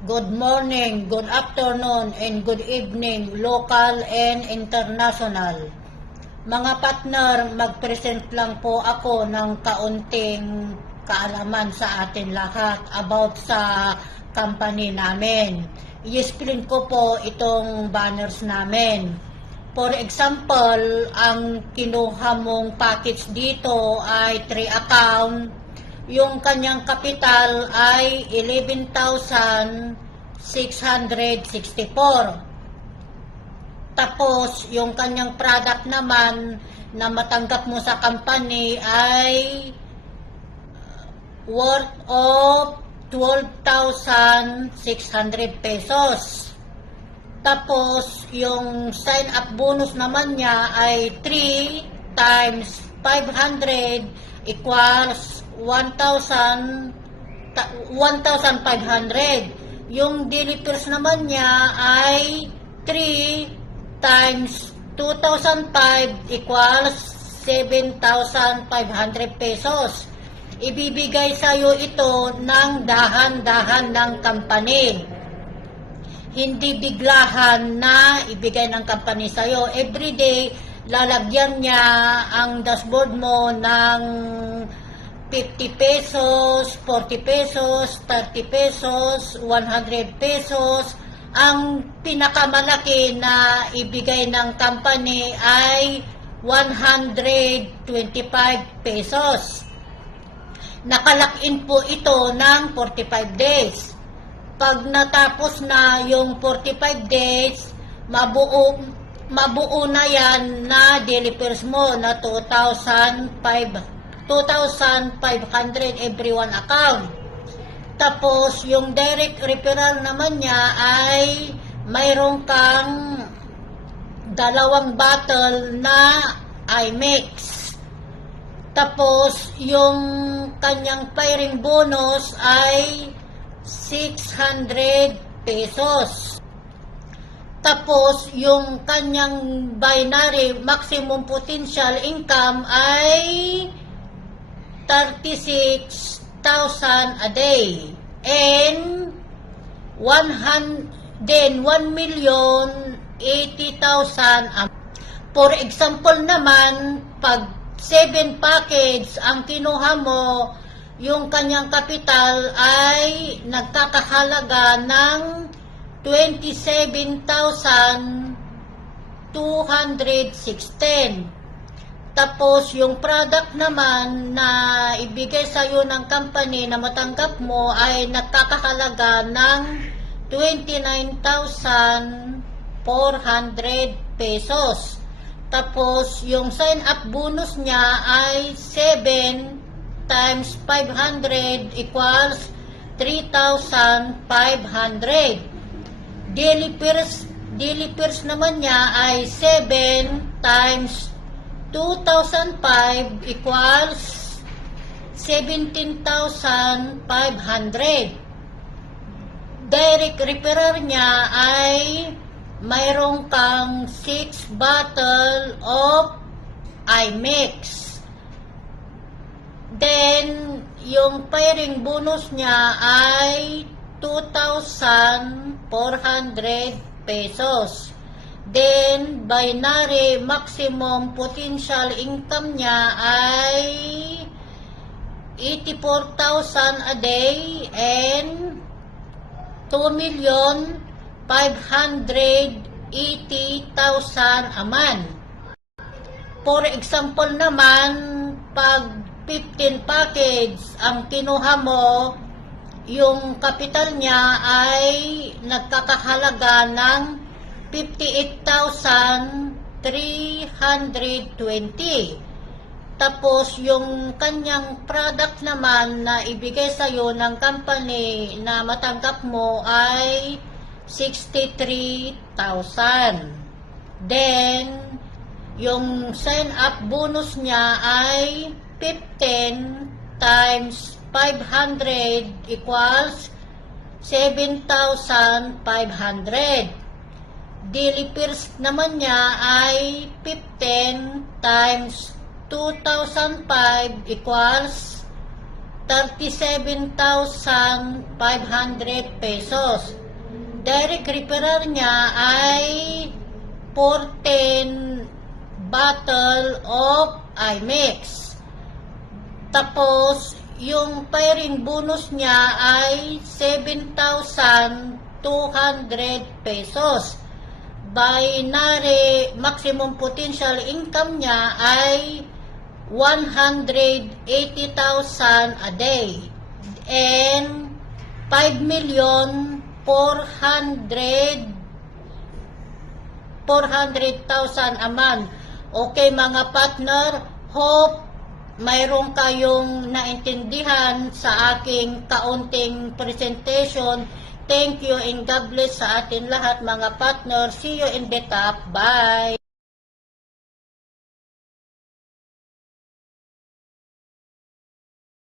Good morning, good afternoon, and good evening, local and international. Mga partner, mag-present lang po ako ng kaunting kaalaman sa atin lahat about sa company namin. I-explain ko po itong banners namin. For example, ang kinuha mong package dito ay 3 account. Yung kanyang kapital ay 11,664. Tapos, yung kanyang product naman na matanggap mo sa company ay worth of 12,600 pesos. Tapos, yung sign-up bonus naman niya ay 3 times 500 equals 1,500. Yung delivers naman niya ay 3 times 2,005 equals 7,500 pesos. Ibibigay sa iyo ito ng dahan-dahan ng company. Hindi biglahan na ibigay ng company sa iyo. Everyday, lalagyan niya ang dashboard mo ng 50 pesos, 40 pesos, 30 pesos, 100 pesos. Ang pinakamalaki na ibigay ng company ay 125 pesos. Nakalock-in po ito ng 45 days. Pag natapos na yung 45 days, mabuo na yan na delivers mo na 2,500 every one account. Tapos, yung direct referral naman niya ay mayroon kang 2 bottle na iMix. Tapos, yung kanyang pairing bonus ay 600 pesos. Tapos, yung kanyang binary maximum potential income ay 36,000 a day. And 1,080,000 a month. For example naman, pag 7 package ang kinuha mo, yung kanyang kapital ay nagkakahalaga ng 27,216. Tapos, yung product naman na ibigay sa iyo ng company na matanggap mo ay nagkakahalaga ng 29,400 pesos. Tapos, yung sign-up bonus niya ay 7 times 500 equals 3,500. Daily pairs naman niya ay 7 times 2,005 equals 17,500. Direct referral niya ay mayroon kang 6 bottle of iMix. Then, yung pairing bonus niya ay 2,400 pesos. Then, binary maximum potential income niya ay 84,000 a day and 2,580,000 a month. For example naman, pag 15 package ang kinuha mo, yung kapital niya ay nagkakahalaga ng 58,320. Tapos, yung kanyang product naman na ibigay sa iyo ng company na matanggap mo ay 63,000. Then, yung sign-up bonus niya ay 15 times 500 equals 7,500. Daily pairs naman niya ay 15 times 2,005 equals 37,500 pesos. Direct referral niya ay 14 bottle of IMEX. Tapos, yung pairing bonus niya ay 7,200 pesos. Binary maximum potential income niya ay 180,000 a day and 5,400,000 a month. Okay mga partner, hope mayroon kayong naintindihan sa aking kaunting presentation. Thank you and God bless sa atin lahat mga partner. See you in the top. Bye!